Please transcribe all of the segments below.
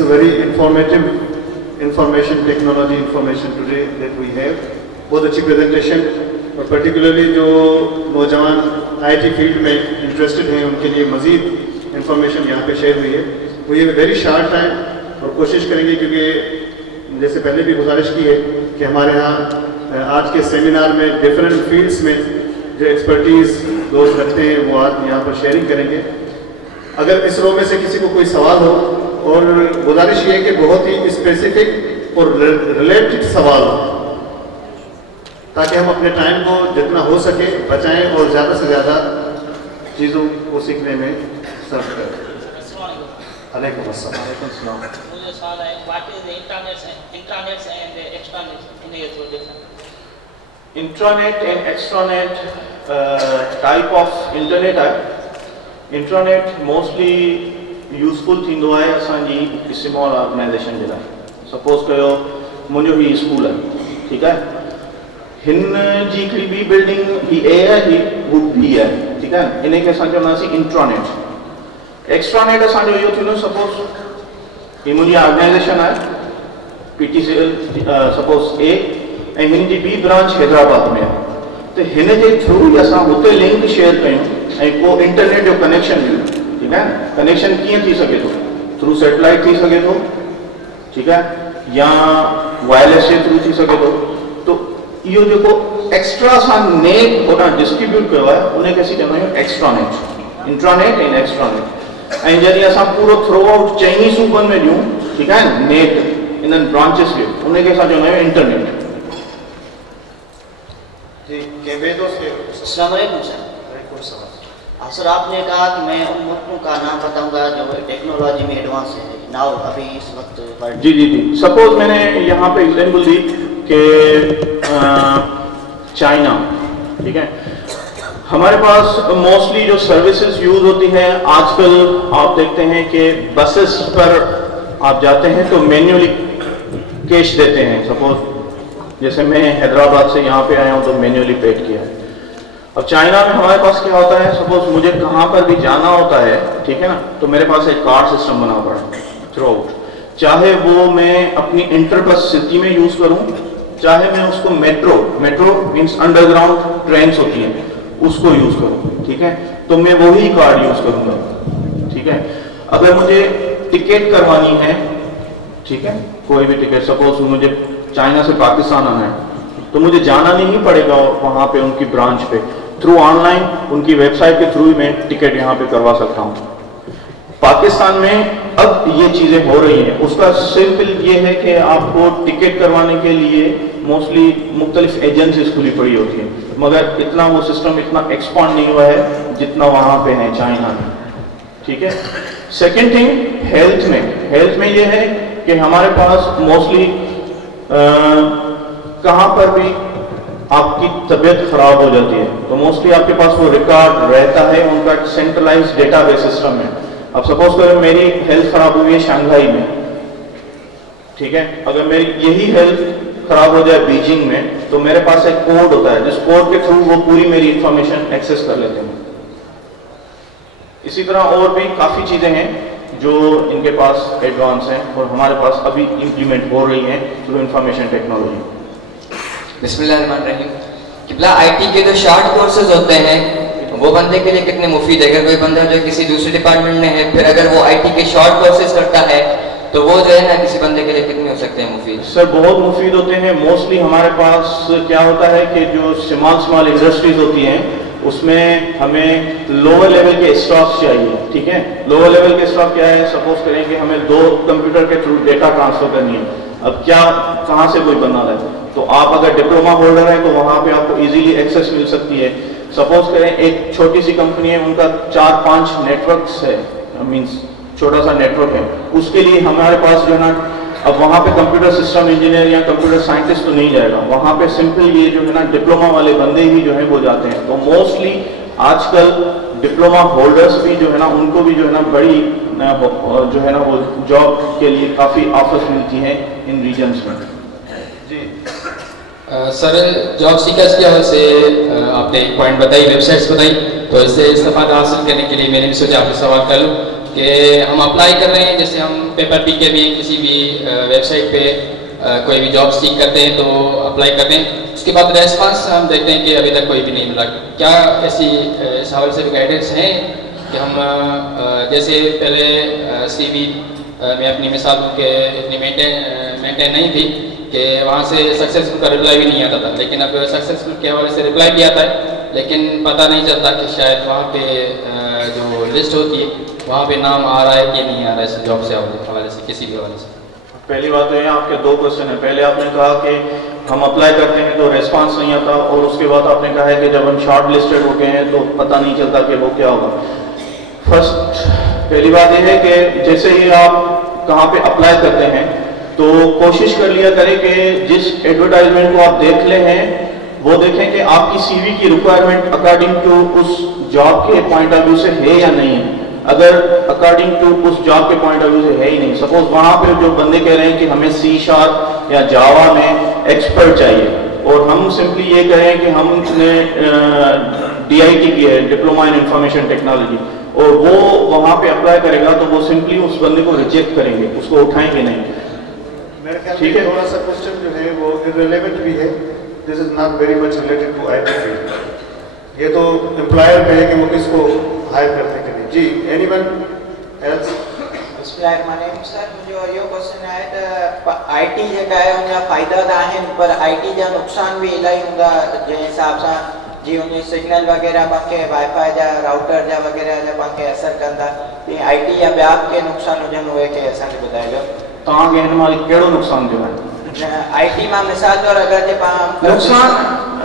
a very informative information technology information today that we have. بہت اچھی presentation, اور particularly جو نوجوان آئی ٹی فیلڈ میں انٹرسٹڈ ہیں ان کے لیے مزید انفارمیشن یہاں پہ شیئر ہوئی ہے. We have a very short time, اور کوشش کریں گے کیونکہ جیسے پہلے بھی گزارش کی ہے کہ ہمارے ہاں آج کے سیمینار میں ڈفرینٹ فیلڈس میں جو ایکسپرٹیز دوست رکھتے ہیں وہ آج یہاں پر شیئرنگ کریں گے. اگر اس رو میں سے کسی کو کوئی سوال ہو, اور گزارش یہ ہے کہ بہت ہی اسپیسیفک اور ریلیٹڈ سوال ہو, تاکہ ہم اپنے ٹائم کو جتنا ہو سکے بچائیں اور زیادہ سے زیادہ چیزوں کو سیکھنے میں صرف کریں. علیکم السلام. وعلیکم السلام. مجھے سوال ہے, what is intranet and extranet in their relation? Intranet and extranet type of internet आहे. Intranet mostly useful थींदो आहे असांजी स्मॉल ऑर्गेनाइजेशन जे लाइ. सपोज कयो मुंहिंजो ही स्कूल आहे, ठीकु आहे, हिन जी हिकिड़ी ॿी बिल्डिंग ही ए आहे, हू बी आहे, ठीकु आहे, इन खे असां चवंदासीं इंट्रानेट. एक्स्ट्रानेट असांजो इहो थींदो, सपोज ही मुंहिंजी ऑर्गेनाइजेशन आहे PTCL सपोज ए, ऐं हिन जी ॿी ब्रांच हैदराबाद में आहे, त हिन जे थ्रू ई असां हुते लिंक शेयर कयूं ऐं को इंटरनेट जो कनेक्शन ॾियूं, ठीकु आहे. कनेक्शन कीअं थी सघे थो? थ्रू सैटेलाइट थी सघे थो, ठीकु आहे, या वायरलेस जे थ्रू थी सघे थो. तो इहो जेको एक्स्ट्रा असां नेट होॾां डिस्ट्रीब्यूट कयो आहे उनखे असीं चवंदा आहियूं एक्स्ट्रानेट, इंट्रानेट ऐं एक्स्ट्रानेट. ऐं जॾहिं असां पूरो थ्रू आउट चइनी सूबनि में ॾियूं, ठीकु आहे, नेट इन्हनि ब्रांचिस खे, उनखे असां चवंदा आहियूं इंटरनेट. السلام علیکم سر. سر آپ نے کہا کہ میں ان ملکوں کا نام بتاؤں گا جو ٹیکنالوجی میں ایڈوانس ہے ناؤ ابھی اس وقت. جی جی جی. سپوز میں نے یہاں پہ ایگزامپل دی کہ چائنا, ٹھیک ہے, ہمارے پاس موسٹلی جو سروسز یوز ہوتی ہیں آج کل آپ دیکھتے ہیں کہ بسز پر آپ جاتے ہیں تو مینولی کیش دیتے ہیں. سپوز جیسے میں حیدرآباد سے یہاں پہ آیا ہوں تو مینولی پیڈ کیا ہے. اب چائنا میں ہمارے پاس کیا ہوتا ہے, سپوز مجھے کہاں پر بھی جانا ہوتا ہے, ٹھیک ہے نا, تو میرے پاس ایک کارڈ سسٹم بنا پڑا ہے تھرو آؤٹ. چاہے وہ میں اپنی انٹر بس سٹی میں یوز کروں, چاہے میں اس کو metro means under ground trains ہوتی ہیں اس کو یوز کروں, ٹھیک ہے, تو میں وہی کارڈ یوز کروں گا, ٹھیک ہے. اگر مجھے ٹکٹ کروانی ہے, ٹھیک ہے, کوئی بھی ٹکٹ, سپوز مجھے چائنا سے پاکستان آنا ہے تو مجھے جانا نہیں پڑے گا وہاں پہ ان کی برانچ پہ, تھرو آن لائن ان کی ویب سائٹ کے تھرو ہی میں ٹکٹ یہاں پہ کروا سکتا ہوں. پاکستان میں اب یہ چیزیں ہو رہی ہیں. اس کا سمپل یہ ہے کہ آپ کو ٹکٹ کروانے کے لیے موسٹلی مختلف ایجنسیز کھلی پڑی ہوتی ہیں, مگر اتنا وہ سسٹم اتنا ایکسپانڈ نہیں ہوا ہے جتنا وہاں پہ ہے چائنا میں, ٹھیک ہے. سیکنڈ تھنگ ہیلتھ میں یہ ہے کہ ہمارے پاس موسٹلی کہاں پر بھی آپ کی طبیعت خراب ہو جاتی ہے تو موسٹلی آپ کے پاس وہ ریکارڈ رہتا ہے, ان کا سینٹرلائز ڈیٹا بیس سسٹم ہے. اب سپوز کریں میری ہیلتھ خراب ہوئی ہے شانگھائی میں, ٹھیک ہے, اگر میری یہی ہیلتھ خراب ہو جائے بیجنگ میں تو میرے پاس ایک کوڈ ہوتا ہے جس کوڈ کے تھرو وہ پوری میری انفارمیشن ایکسیس کر لیتے ہیں. اسی طرح اور بھی کافی چیزیں ہیں جو ان کے پاس ایڈوانس ہیں اور ہمارے پاس ابھی امپلیمنٹ ہو رہی ہیں تھرو انفارمیشن ٹیکنالوجی. بسم اللہ الرحمن الرحیم. قبلہ آئی ٹی کے جو شارٹ کورسز ہوتے ہیں وہ بندے کے لیے کتنے مفید ہے؟ اگر کوئی بندہ جو کسی دوسرے ڈپارٹمنٹ میں ہے پھر اگر وہ آئی ٹی کے شارٹ کورسز کرتا ہے تو وہ جو ہے نا کسی بندے کے لیے کتنے ہو سکتے ہیں مفید؟ سر بہت مفید ہوتے ہیں. موسٹلی ہمارے پاس کیا ہوتا ہے کہ جو اسمال انڈسٹریز ہوتی ہیں اس میں ہمیں لوور لیول کے اسٹاف چاہیے, ٹھیک ہے. لوور لیول کے اسٹاف کیا ہے, سپوز کریں کہ ہمیں 2 کمپیوٹر کے تھرو ڈیٹا ٹرانسفر کرنی ہے. اب کیا کہاں سے کوئی بندہ ہے تو آپ اگر ڈپلوما ہولڈر ہیں تو وہاں پہ آپ کو ایزیلی ایکسیس مل سکتی ہے. سپوز کریں ایک چھوٹی سی کمپنی ہے, ان کا 4-5 نیٹورکس ہے, مینس چھوٹا سا نیٹورک ہے, اس کے لیے ہمارے پاس جو ہے نا اب وہاں پہ کمپیوٹر سسٹم انجینئر یا کمپیوٹر سائنٹسٹ تو نہیں جائے گا, وہاں پہ سمپل یہ جو ہے نا ڈپلوما والے بندے ہی جو ہے وہ جاتے ہیں. تو موسٹلی آج کل ڈپلوما ہولڈرس بھی جو ہے نا ان کو بھی جو ہے نا بڑی جو ہے نا وہ جاب کے لیے کافی آفرز ملتی ہیں ان ریجنس میں. جی سر جاب سیکرز کی حوالے سے آپ نے ایک پوائنٹ بتائی, ویب سائٹس بتائی, تو اس سے استفادہ حاصل کرنے کے لیے میں نے بھی سوچا آپ سے سوال کر لوں. कि हम अप्लाई कर रहे हैं, जैसे हम पेपर पी के भी किसी भी वेबसाइट पे कोई भी जॉब सीख करते हैं तो अप्लाई करते हैं, उसके बाद रेस्पॉन्स हम देखते हैं कि अभी तक कोई भी नहीं मिला। क्या ऐसी इस हवाले से भी गाइडेंस हैं कि हम जैसे पहले CV मैं अपनी मिसाल दूँ कि इतनी मेंटेन नहीं थी कि वहाँ से सक्सेसफुल का रिप्लाई भी नहीं आता था, लेकिन अब सक्सेसफुल के हवाले से रिप्लाई भी आता है, लेकिन पता नहीं चलता कि शायद वहाँ पे जो लिस्ट होती है वहाँ पे नाम आ रहा है कि नहीं आ रहा है इस जॉब से हवाले से, किसी भी हवाले से। पहली बात तो ये आपके दो क्वेश्चन है। पहले आपने कहा कि हम अप्लाई करते हैं तो रेस्पॉन्स नहीं आता, और उसके बाद आपने कहा है कि जब हम शॉर्ट लिस्टेड हो गए हैं तो पता नहीं चलता कि वो क्या होगा। फर्स्ट पहली बात ये है कि जैसे ही आप कहाँ पे अप्लाई करते हैं तो कोशिश कर लिया करें कि जिस एडवर्टाइजमेंट को आप देख ले हैं वो देखें कि आपकी CV की रिक्वायरमेंट अकॉर्डिंग टू उस जॉब के पॉइंट ऑफ व्यू से है या नहीं है। अगर अकॉर्डिंग टू उस जॉब के पॉइंट ऑफ व्यू से है ही नहीं, सपोज वहाँ पे जो बंदे कह रहे हैं कि हमें C# या जावा में एक्सपर्ट चाहिए, और हम सिंपली ये कह रहे हैं कि हमने DIT की है, डिप्लोमा इन इंफॉर्मेशन टेक्नोलॉजी, और वो वहाँ पे अप्लाई करेगा तो वो सिंपली उस बंदे को रिजेक्ट करेंगे, उसको उठाएंगे नहीं। मेरे ख्याल ठीक है। में थोड़ा सा क्वेश्चन जो है वो इररिलेवेंट भी है, this is not very much related to IT field. ये तो एम्प्लॉयर पे है कि वो किसको हायर करते हैं कि नहीं। जी, एनीवन एल्स? बिस्मिल्लाहिर्रहमानिर्रहीम। सर मुंहिंजो इहो क्वेश्चन आहे त IT जेका आहे उनजा फ़ाइदा त आहिनि, पर IT जा नुक़सान बि इलाही हूंदा, जंहिं हिसाब सां जीअं उन सिग्नल वग़ैरह पाण खे वाईफाई जा राउटर जा वग़ैरह जा पाण खे असरु कंदा, तीअं IT जा ॿिया के नुक़सान हुजनि उहे खे असांखे ॿुधाइजो। तव्हांखे हिन मां कहिड़ो नुक़सान थियो आहे? IT मां मिसाल तौर अगरि जे पाण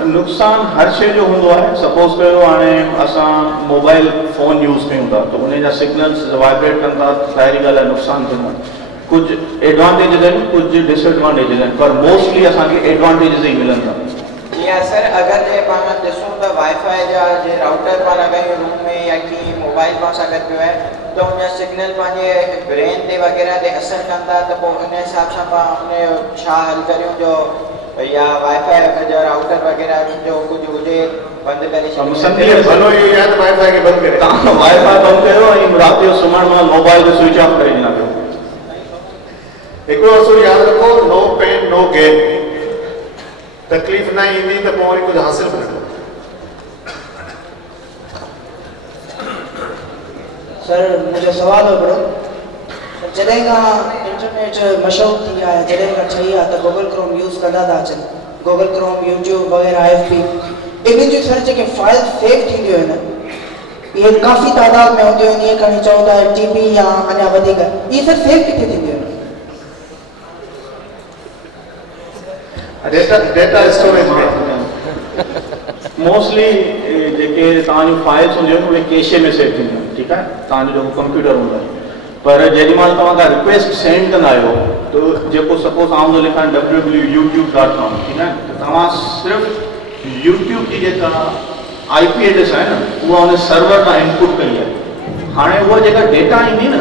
नुक़सान हर शइ जो हूंदो आहे। सपोज कयो हाणे असां मोबाइल फ़ोन यूज़ कयूं था त उन जा सिग्नल्स वाइब्रेट कनि था, ज़ाहिरी ॻाल्हि आहे नुक़सान थींदो आहे। कुझु एडवांटेजिस आहिनि, कुझु डिसएडवांटेजिस आहिनि, पर मोस्टली असांखे एडवांटेजिस ई मिलनि था। जीअं सर अगरि जे पाण ॾिसूं त वाईफाई जा जे राउटर पाण लॻायूं रूम में या कीअं मोबाइल पाण सां गॾु पियो आहे त उन सिग्नल पंहिंजे ब्रेन ते वग़ैरह ते असरु कंदा, त पोइ उन हिसाब सां पाण उन छा हल करियूं जो या वाईफाई जो राउटर वग़ैरह जो कुझु हुजे बंदि करे सम्झिए भलो इहो आहे त वाईफाई खे बंदि करे तव्हां वाईफाई बंदि कयो ऐं राति जो सुम्हण महिल मोबाइल खे स्विच ऑफ करे ॾिना कयो। हिकिड़ो असुल यादि रखो, नो पेन नो गेन। तकलीफ़ न ईंदी त पोइ वरी कुझु हासिल बि न कंदो। सर मुंहिंजो सुवालु हो हिकिड़ो, जॾहिं खां इंटरनेट मशहूरु थी आहे, जॾहिं खां ठही आहे त गूगल क्रोम यूज़ कंदा था अचनि, गूगल क्रोम, यूट्यूब वग़ैरह, IFP, इन्हनि जूं सर जेके फाइल सेव थींदियूं आहिनि इहे काफ़ी तादाद में हूंदियूं आहिनि, ईअं खणी चऊं था TB या अञा वधीक, इहे सर सेव किथे थींदियूं आहिनि? डेटा स्टोरेज में मोस्टली जेके तव्हांजूं फाइल्स हूंदियूं आहिनि उहे कैशे में सेव थींदियूं आहिनि, ठीकु आहे, तव्हांजो जेको कंप्यूटर हूंदो आहे। पर जेॾी महिल तव्हां का रिक्वेस्ट सेंड कंदा आहियो त जेको सपोज आउं थो लिखां www.youtube.com, ठीकु आहे, त तव्हां सिर्फ़ु यूट्यूब जी जेका IP एड्रेस आहे न उहा उन सर्वर तां इनपुट कई आहे। हाणे उहा जेका डेटा ईंदी न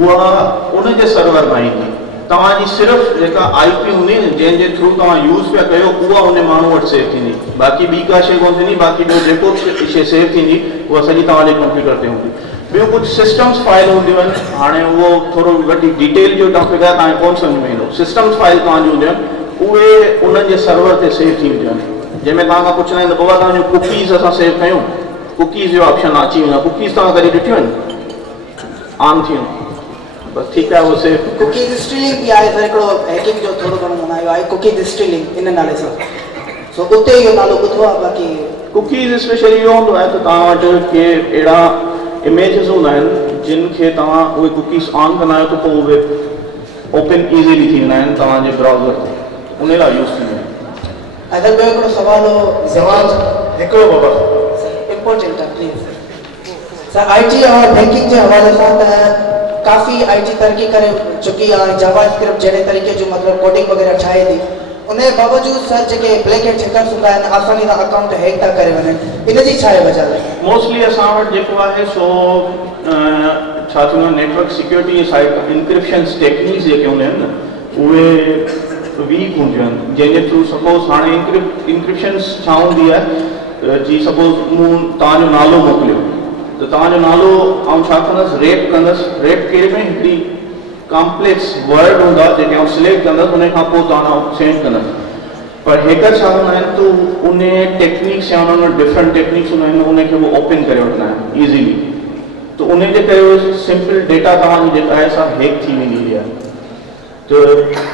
उहा उन जे सर्वर मां ईंदी, तव्हांजी सिर्फ़ु जेका IP हूंदी न जंहिंजे थ्रू तव्हां यूज़ पिया कयो उहा उन माण्हू वटि सेव थींदी, बाक़ी ॿी का शइ कोन थींदी। बाक़ी ॿियो जेको शइ सेव थींदी उहा सॼी तव्हांजे कंप्यूटर ते हूंदी। ॿियो कुझु सिस्टम्स फाइल हूंदियूं आहिनि, हाणे उहो थोरो वॾी डिटेल जो टॉपिक आहे, तव्हांखे कोन सम्झ में ईंदो। सिस्टम्स फाइल तव्हांजूं हूंदियूं आहिनि उहे उन्हनि जे सर्वर ते सेव थी वेंदियूं आहिनि, जंहिंमें तव्हां खां पुछंदा आहिनि त बाबा तव्हांजूं कुकीज़ असां सेव कयूं, कुकीज़ जो ऑप्शन अची वेंदो। कुकीज़ तव्हां कॾहिं ॾिठियूं आहिनि? आम थियूं, बस ठीकु आहे, उहो सेव। कुकीज़ स्टीलिंग बि आहे सर, हिकिड़ो हैकिंग जो थोरो घणो मनायो आहे कुकीज़ स्टीलिंग इन नाले सां, सो उते इहो नालो ॿुधो आहे। बाक़ी कुकीज़ स्पेशली इहो हूंदो आहे त तव्हां वटि के अहिड़ा इमेजिस हूंदा आहिनि जिन खे तव्हां उहे कुकीज़ ऑन कंदा आहियो त पोइ उहे ओपन ईज़ीली थी वेंदा आहिनि तव्हांजे ब्राउज़र ते, उन लाइ यूज़ थींदा आहिनि। अगरि ॿियो हिकिड़ो सुवालु हो, सवाल हिकिड़ो बाबा इम्पोर्टेंट आहे प्लीज़ सर। IT और बैंकिंग जे हवाले सां त काफ़ी IT तरक़ी करे चुकी आहे, जावा स्क्रिप्ट जहिड़े तरीक़े जो मतिलबु कोडिंग वग़ैरह ठाहे थी, उन जे बावजूदि सर जेके ब्लैक हैट हैकर्स हूंदा आहिनि आसानी सां अकाउंट हैक था करे वञनि, इन जी छा आहे वजह? मोस्टली असां वटि जेको आहे सो छा थींदो आहे, network security side encryption techniques जेके हूंदा आहिनि न उहे वीक हूंदियूं आहिनि, जंहिंजे थ्रू सपोज हाणे इंक्रिप्शन छा हूंदी आहे, जी सपोज मूं तव्हांजो नालो मोकिलियो, तो तव्हांजो नालो आउं छा कंदुसि, रेप कहिड़े में हिकिड़ी कॉम्प्लेक्स वर्ड हूंदा जेके आउं सिलेक्ट कंदुसि, उन खां पोइ तव्हां सेंड कंदुसि। पर हैकर छा हूंदा आहिनि तो उन टेक्निक्स या उन डिफरेंट टेक्निक्स हूंदा आहिनि, उनखे वो ओपन करे वठंदा आहिनि ईज़ीली, तो उन जे करे सिंपल डेटा तव्हांजी जेका आहे सा हैक थी वेंदी आहे। तो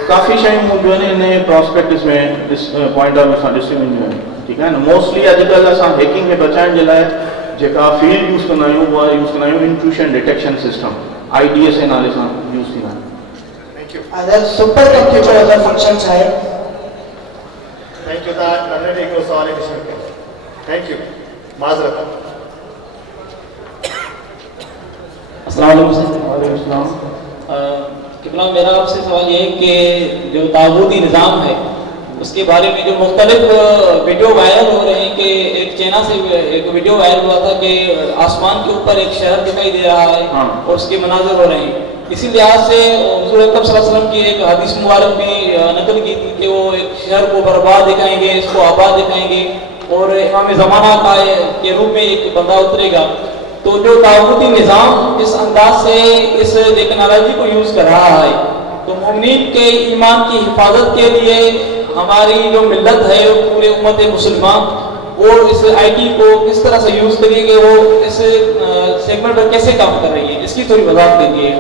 काफ़ी शयूं हूंदियूं आहिनि इन प्रॉस्पेक्टस में पॉइंट ऑफ व्यू सां ॾिसी वेंदियूं आहिनि, ठीकु आहे न। मोस्टली अॼुकल्ह असां हैकिंग खे बचाइण जे लाइ जेका फील्ड यूज़ कंदा आहियूं उहा यूज़ कंदा आहियूं इंट्रूशन डिटेक्शन सिस्टम, IDS जे नाले सां यूज़ थींदा आहिनि। Thank you. अगरि सुपर कंप्यूटर अगरि फंक्शन आहे थैंक यू। तव्हां ऑलरेडी हिकिड़ो सवाल ई ॾिसणु कयो। Thank you. माज़रत। अस्सलाम वालेकुम। किबला मेरा आपसे सवाल ये है कि जो ताबूती निज़ाम है उसके बारे में जो मुख्तलिफ वीडियो वायरल हो रहे हैं कि एक चाइना से एक वीडियो वायरल हुआ था कि आसमान के ऊपर एक शहर दिखाई दे रहा है और उसके मनाज़र हो रहे हैं। इसी लिहाज से हुज़ूर अकरम सल्लल्लाहु अलैहि वसल्लम की एक हदीस मुबारक भी नकल की थी कि वो एक शहर को बर्बाद दिखाएंगे, इसको आबाद दिखाएंगे और इमाम ज़माना का के रूप में एक बंदा उतरेगा। तो जो ताबूती निज़ाम इस अंदाज से इस टेक्नोलॉजी को यूज़ कर रहा है, तो मुमिनीन के ईमान की हिफाजत के लिए हमारी जो मिल्लत है पूरे उम्मत मुसलमान वो इस IT को किस तरह से यूज़ करेंगे, वो इस सेगमेंट पर कैसे काम कर रही है, इसकी थोड़ी वजाहत दीजिए।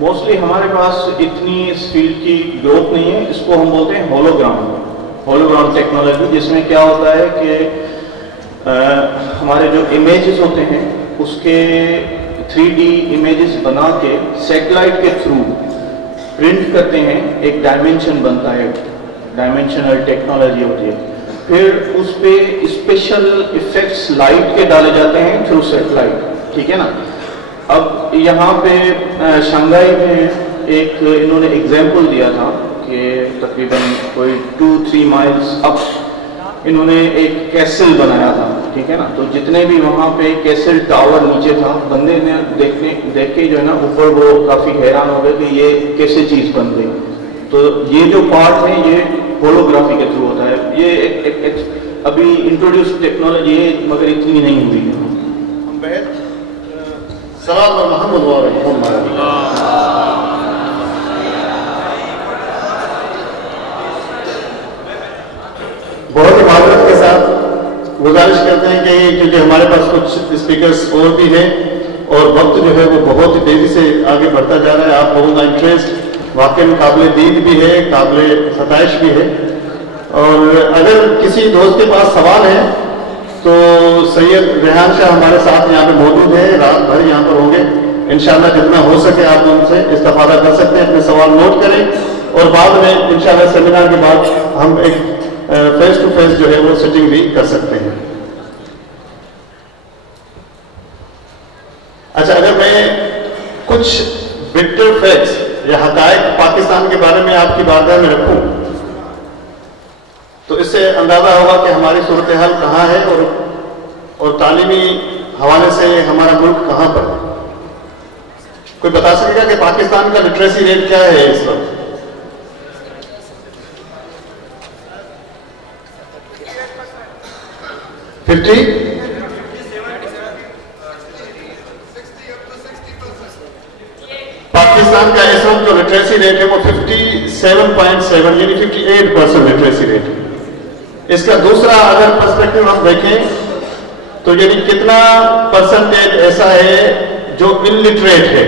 मोस्टली हमारे पास इतनी इस फील्ड की ग्रोथ नहीं है, इसको हम बोलते हैं होलोग्राम टेक्नोलॉजी, जिसमें क्या होता है कि हमारे जो इमेजेस होते हैं उसके 3D इमेजेस बना के सैटेलाइट के थ्रू प्रिंट करते हैं, एक डायमेंशन बनता है, डायमेंशनल टेक्नोलॉजी होती है। फिर उस पर स्पेशल इफेक्ट्स लाइट के डाले जाते हैं थ्रू सैटेलाइट, ठीक है ना। अब यहाँ पे शंघाई में एक इन्होंने एग्जाम्पल दिया था कि तकरीबन कोई 2-3 माइल्स अप इन्होंने एक कैसल बनाया था, ठीक है ना। तो जितने भी वहाँ पे कैसल टावर नीचे था, बंदे ने देख के जो है ना ऊपर वो काफ़ी हैरान हो गए कि ये कैसे चीज़ बन गई। तो ये जो पार्ट है ये होलोग्राफी के थ्रू होता है। ये एक अभी इंट्रोड्यूस टेक्नोलॉजी है मगर इतनी नहीं हुई है। सवाल और मोहम्मद बहुत ही माजरत के साथ गुजारिश करते हैं कि क्योंकि हमारे पास कुछ स्पीकर्स और भी हैं और वक्त जो है वो बहुत ही तेज़ी से आगे बढ़ता जा रहा है। आप लोगों का इंटरेस्ट वाकई में काबिल दीद भी है, काबिल सताइश भी है। और अगर किसी दोस्त के पास सवाल है तो सैयद रेहान शाह हमारे साथ यहाँ पे मौजूद है, रात भर यहाँ पर होंगे। इंशाल्लाह जितना हो सके आप उनसे इस्तेफादा कर सकते हैं, अपने सवाल नोट करें और बाद में इंशाल्लाह सेमिनार के बाद हम एक फेस टू फेस जो है वो सिटिंग भी कर सकते हैं। अच्छा, अगर मैं कुछ बिटर फैक्ट्स या हकायक पाकिस्तान के बारे में आपकी बारगाह में रखूं तो इससे अंदाजा होगा कि हमारी सूरत हाल कहाँ है और तालीमी हवाले से हमारा मुल्क कहाँ पर है। कोई बता सकेगा कि पाकिस्तान का लिटरेसी रेट क्या है इस वक्त? पाकिस्तान का इस वक्त जो लिटरेसी रेट है वो 57.7 यानी 58% लिटरेसी रेट है। इसका दूसरा अगर पर्सपेक्टिव हम देखें तो यानी कितना परसेंटेज ऐसा है जो इलिटरेट है।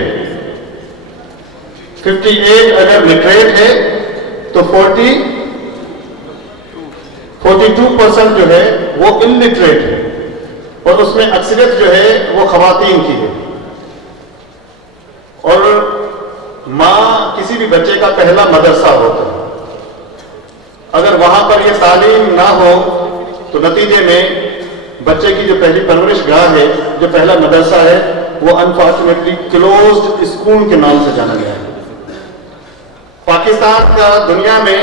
58 अगर लिटरेट है तो 42% जो है वो इलिटरेट है और उसमें अक्सरियत जो है वो खवातीन की है। और माँ किसी भी बच्चे का पहला मदरसा होता है। अगर वहां पर ये तालीम ना हो तो नतीजे में बच्चे की जो पहली परवरिश गाह है, जो पहला मदरसा है, वो अनफॉर्चुनेटली क्लोज्ड स्कूल के नाम से जाना गया है। पाकिस्तान का दुनिया में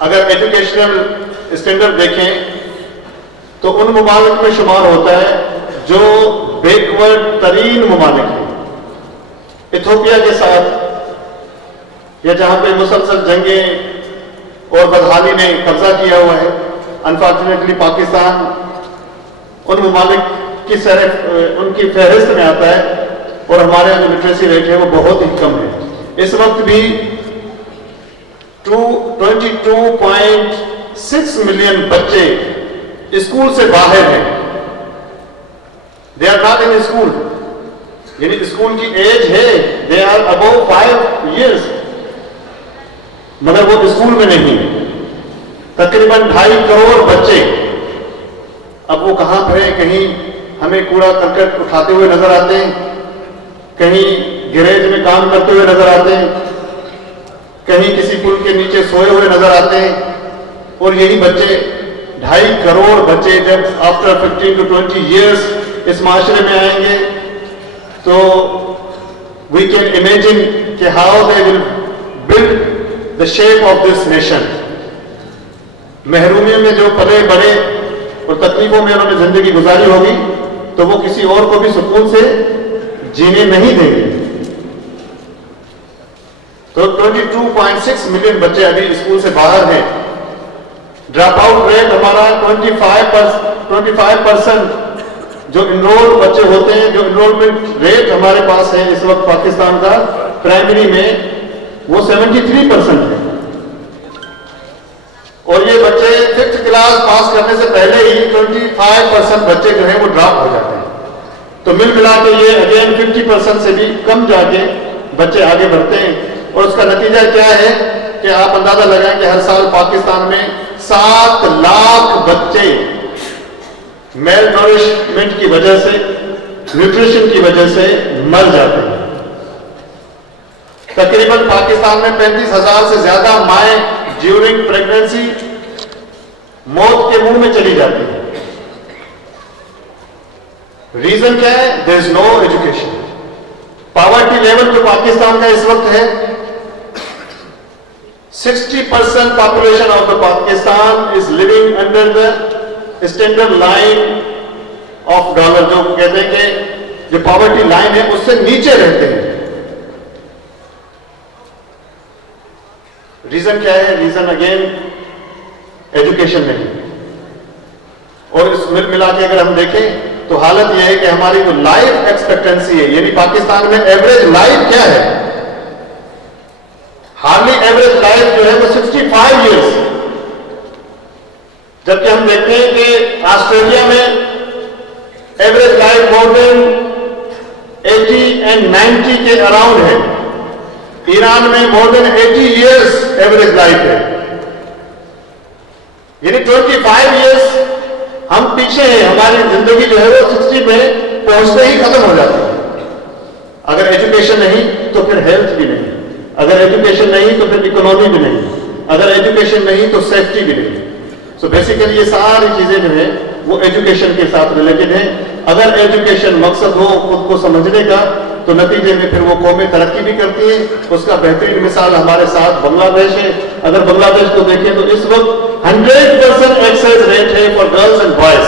अगर एजुकेशनल स्टैंडर्ड देखें तो उन ममालिक में शुमार होता है जो बैकवर्ड तरीन ममालिक है। इथियोपिया के साथ या जहां पे मुसलसल जंगें और बदहाली ने कब्जा किया हुआ है। अनफॉर्चुनेटली पाकिस्तान उन ममालिक की उनकी फहरिस्त में आता है, और हमारे यहाँ जो लिटरेसी रेट है वो बहुत ही कम है। इस वक्त भी 22.6 मिलियन बच्चे स्कूल से बाहर हैं, they are not in school, यानी स्कूल की एज है, दे आर अबव 5 years, मगर वो स्कूल में नहीं। तकरीबन 2.5 करोड़ बच्चे, अब वो कहां पर है? कहीं हमें कूड़ा करकट उठाते हुए नजर आते हैं, कहीं गैरेज में काम करते हुए नजर आते हैं, कहीं किसी पुल के नीचे सोए हुए नजर आते हैं। और यही बच्चे 2.5 करोड़ बच्चे जब आफ्टर 15 to 20 years इस माशरे में आएंगे, तो वी कैन इमेजिन कि how they will build the shape of this nation. महरूमियों में जो पले बड़े और तकलीफों में उन्होंने जिंदगी गुजारी होगी, तो वो किसी और को भी सुकून से जीने नहीं देंगे। तो 22.6 मिलियन बच्चे अभी स्कूल से बाहर हैं। ड्रॉप आउट रेट हमारा 25% जो इनरोल बच्चे होते हैं, जो इनरोलमेंट रेट हमारे पास है इस वक्त पाकिस्तान का प्राइमरी में, वो 73% है। और ये बच्चे 5th क्लास पास करने से पहले ही 25% बच्चे जो हैं वो ड्रॉप हो जाते हैं। तो मिल मिला के ये अगेन 50% से भी कम जाके बच्चे आगे बढ़ते हैं। और उसका नतीजा क्या है कि आप अंदाजा लगाएं कि हर साल पाकिस्तान में 7 लाख बच्चे मेल नरिशमेंट की वजह से, न्यूट्रिशन की वजह से मर जाते हैं। तकरीबन पाकिस्तान में 35,000 से ज्यादा माएं ड्यूरिंग प्रेगनेंसी मौत के मुंह में चली जाती है। रीजन क्या है? There is no education. Poverty level जो पाकिस्तान का इस वक्त है, 60% population of the Pakistan is living under the standard line of dollar, जो कहते हैं कि जो पॉवर्टी लाइन है उससे नीचे रहते हैं। रीजन क्या है? रीजन अगेन एजुकेशन नहीं। और इस मिला के अगर हम देखें तो हालत यह है कि हमारी जो लाइफ एक्सपेक्टेंसी है, यानी पाकिस्तान में एवरेज लाइफ क्या है? हार्डली एवरेज लाइफ जो है वो 65 years, जबकि हम देखते हैं कि ऑस्ट्रेलिया में average life more than 80 and 90 के अराउंड है। ईरान में more than 80 years average life है, यानी 25 years हम पीछे हैं। हमारी जिंदगी जो है वो 60 में पहुंचते ही खत्म हो जाती है। अगर एजुकेशन नहीं तो फिर हेल्थ भी नहीं, अगर एजुकेशन नहीं तो फिर इकोनॉमी भी नहीं, अगर एजुकेशन नहीं तो सेफ्टी भी नहीं। सो बेसिकली ये सारी चीजें जो है वो एजुकेशन के साथ रिलेटेड है। अगर एजुकेशन मकसद हो खुद को समझने का, तो नतीजे में फिर वो कौमें तरक्की भी करती हैं। उसका बेहतरीन मिसाल हमारे साथ बांग्लादेश है। अगर बांग्लादेश को देखें तो इस वक्त 100% एक्सेस रेट है फॉर गर्ल्स एंड बॉयज,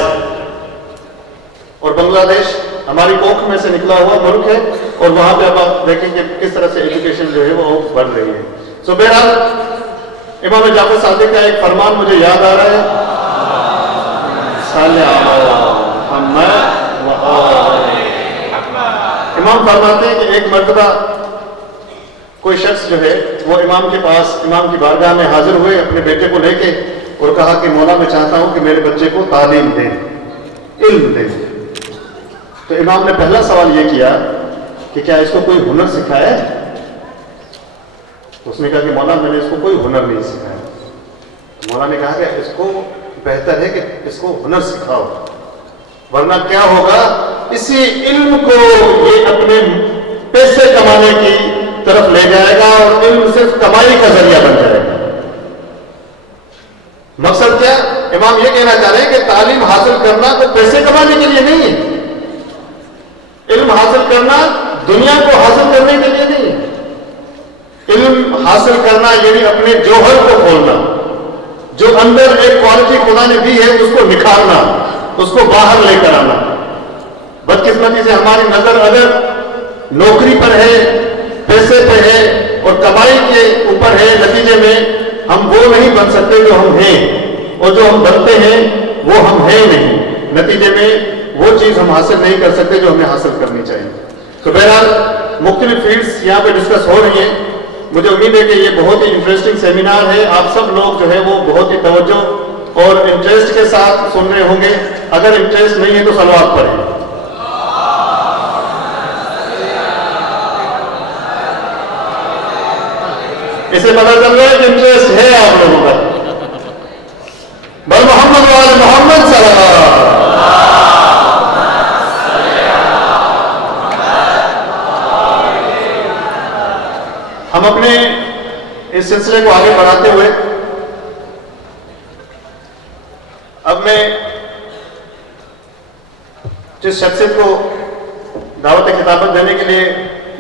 और बांग्लादेश हमारी कोख में से निकला हुआ मुल्क है, और वहां पे अब आप देखेंगे किस तरह से एजुकेशन जो है वो बढ़ रही है। सो बहरहाल इमाम जाफर सादिक का एक फरमान मुझे याद आ रहा है, इमाम फरमाते हैं कि एक मर्तबा कोई शख्स जो है वो इमाम के पास, इमाम की बारगाह में हाजिर हुए अपने बेटे को लेके, और कहा कि मौला मैं चाहता हूं कि मेरे बच्चे को तालीम दें, इल्म दें। तो इमाम ने पहला सवाल ये किया कि क्या इसको कोई हुनर सिखाया है? तो उसने कहा कि मौला मैंने इसको कोई हुनर नहीं सिखाया। तो मौला ने कहा कि इसको बेहतर है कि इसको हुनर सिखाओ, वरना क्या होगा, इसी इल्म को ये अपने पैसे कमाने की तरफ ले जाएगा और इल्म सिर्फ कमाई का जरिया बन जाएगा। मकसद क्या? इमाम ये कहना चाह रहे हैं कि तालीम हासिल करना तो पैसे कमाने के लिए नहीं है, इल्म हासिल करना दुनिया को हासिल करने के लिए नहीं है। इल्म हासिल करना यानी अपने जोहर को खोलना, जो अंदर एक क्वालिटी खुदा ने दी है उसको निखारना, उसको बाहर लेकर आना। बदकिस्मती से हमारी नजर अगर नौकरी पर है, पैसे पे है और कमाई के ऊपर है, नतीजे में हम वो नहीं बन सकते जो हम हैं, और जो हम बनते हैं वो हम हैं नहीं। नतीजे में وہ چیز ہم حاصل نہیں کر سکتے جو ہمیں حاصل کرنی چاہیے. تو بہرحال مختلف فیلڈس یہاں پہ ڈسکس ہو رہی ہیں. مجھے امید ہے کہ یہ بہت ہی انٹرسٹنگ سیمینار ہے. آپ سب لوگ جو ہے وہ بہت ہی توجہ اور انٹرسٹ کے ساتھ سن رہے ہوں گے. اگر انٹرسٹ نہیں ہے تو صلوات پڑھیں. اسے پتہ چل رہا ہے کہ انٹرسٹ ہے آپ لوگوں کا. بل محمد وآل محمد صلی اللہ علیہ وسلم. ہم اپنے اس سلسلے کو آگے بڑھاتے ہوئے اب میں جس شخصیت کو دعوت خطابت دینے کے لیے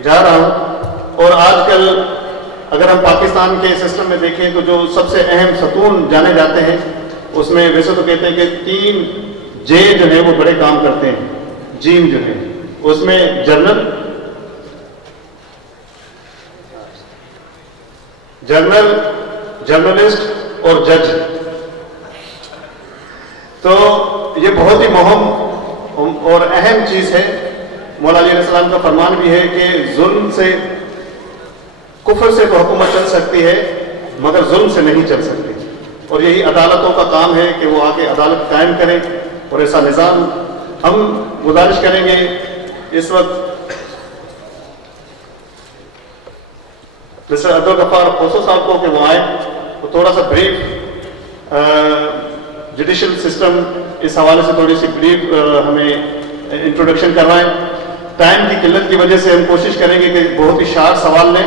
جا رہا ہوں، اور آج کل اگر ہم پاکستان کے سسٹم میں دیکھیں تو جو سب سے اہم ستون جانے جاتے ہیں اس میں ویسے تو کہتے ہیں کہ 3 جے جو ہے وہ بڑے کام کرتے ہیں. جیم جو ہے اس میں جرنلسٹ اور جج. تو یہ بہت ہی مہم اور اہم چیز ہے. مولا علیہ السلام کا فرمان بھی ہے کہ ظلم سے، کفر سے تو حکومت چل سکتی ہے مگر ظلم سے نہیں چل سکتی. اور یہی عدالتوں کا کام ہے کہ وہ آ کے عدالت قائم کریں. اور ایسا نظام ہم گزارش کریں گے اس وقت مسٹر عبدالغفار خوسو صاحب کو کہ وہ آئیں تو تھوڑا سا بریف جوڈیشل سسٹم اس حوالے سے تھوڑی سی بریف ہمیں انٹروڈکشن کروائیں. ٹائم کی قلت کی وجہ سے ہم کوشش کریں گے کہ بہت ہی شارٹ سوال لیں.